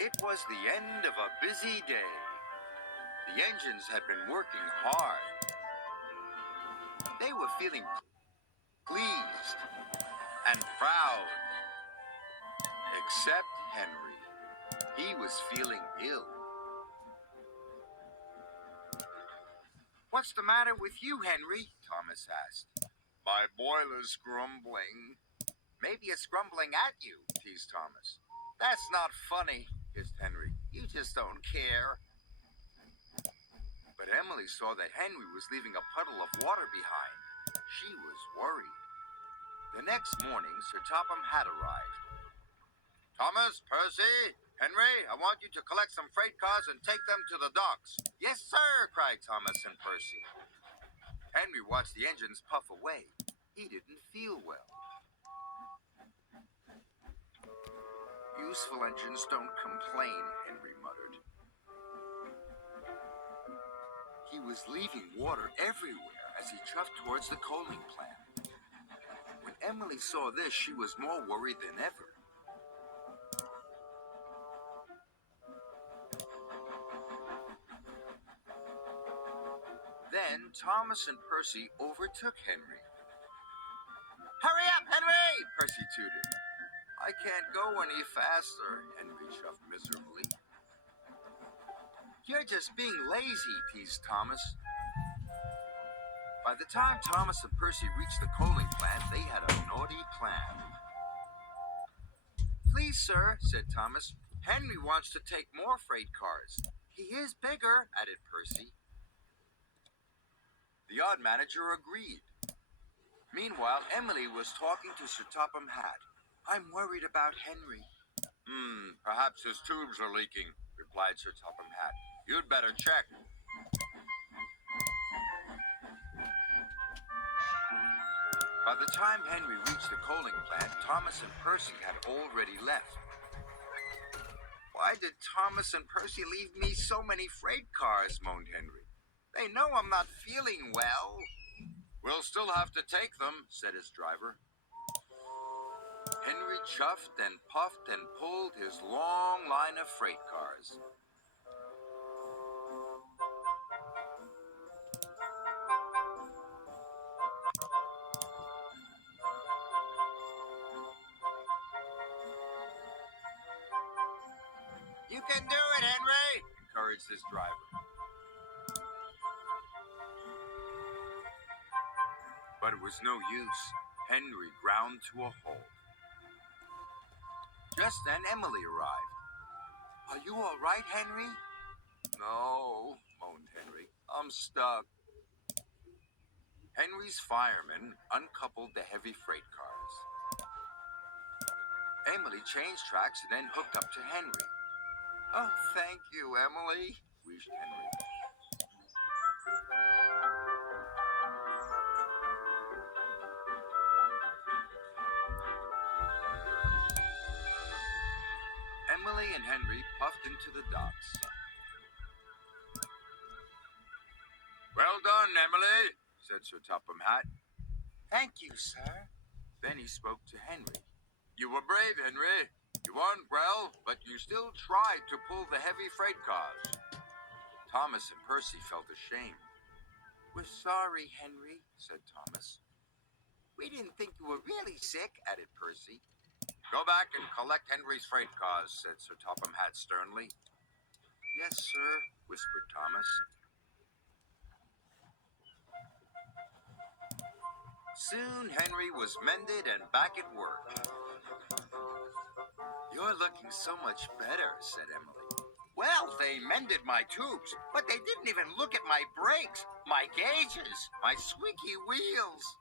It was the end of a busy day. The engines had been working hard. They were feeling pleased and proud. Except Henry. He was feeling ill. "What's the matter with you, Henry?" Thomas asked. "My boiler's grumbling." "Maybe it's grumbling at you," teased Thomas. "That's not funny," hissed Henry. "You just don't care." But Emily saw that Henry was leaving a puddle of water behind. She was worried. The next morning, Sir Topham had arrived. "Thomas, Percy, Henry, I want you to collect some freight cars and take them to the docks." "Yes, sir," cried Thomas and Percy. Henry watched the engines puff away. He didn't feel well. "Useful engines don't complain," Henry muttered. He was leaving water everywhere as he chuffed towards the coaling plant. When Emily saw this, she was more worried than ever. Then Thomas and Percy overtook Henry. "Hurry up, Henry!" Percy tooted. "I can't go any faster," Henry chuffed miserably. "You're just being lazy," teased Thomas. By the time Thomas and Percy reached the coaling plant, they had a naughty plan. "Please, sir," said Thomas, "Henry wants to take more freight cars." "He is bigger," added Percy. The odd manager agreed. Meanwhile, Emily was talking to Sir Topham Hatt. "I'm worried about Henry." Perhaps his tubes are leaking," replied Sir Topham Hatt. "You'd better check." By the time Henry reached the coaling plant, Thomas and Percy had already left. "Why did Thomas and Percy leave me so many freight cars?" moaned Henry. "They know I'm not feeling well." "We'll still have to take them," said his driver. Henry chuffed and puffed and pulled his long line of freight cars. "You can do it, Henry," encouraged his driver. But it was no use. Henry ground to a halt. Just then Emily arrived. "Are you all right, Henry?" "No," moaned Henry. "I'm stuck." Henry's firemen uncoupled the heavy freight cars. Emily changed tracks and then hooked up to Henry. "Oh, thank you, Emily," wheezed Henry. Emily and Henry puffed into the docks. "Well done, Emily," said Sir Topham Hatt. "Thank you, sir." Then he spoke to Henry. "You were brave, Henry. You weren't well, but you still tried to pull the heavy freight cars." Thomas and Percy felt ashamed. "We're sorry, Henry," said Thomas. "We didn't think you were really sick," added Percy. "Go back and collect Henry's freight cars," said Sir Topham Hatt sternly. "Yes, sir," whispered Thomas. Soon Henry was mended and back at work. "You're looking so much better," said Emily. "Well, they mended my tubes, but they didn't even look at my brakes, my gauges, my squeaky wheels."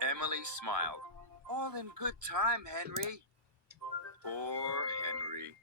Emily smiled. "All in good time, Henry." Poor Henry.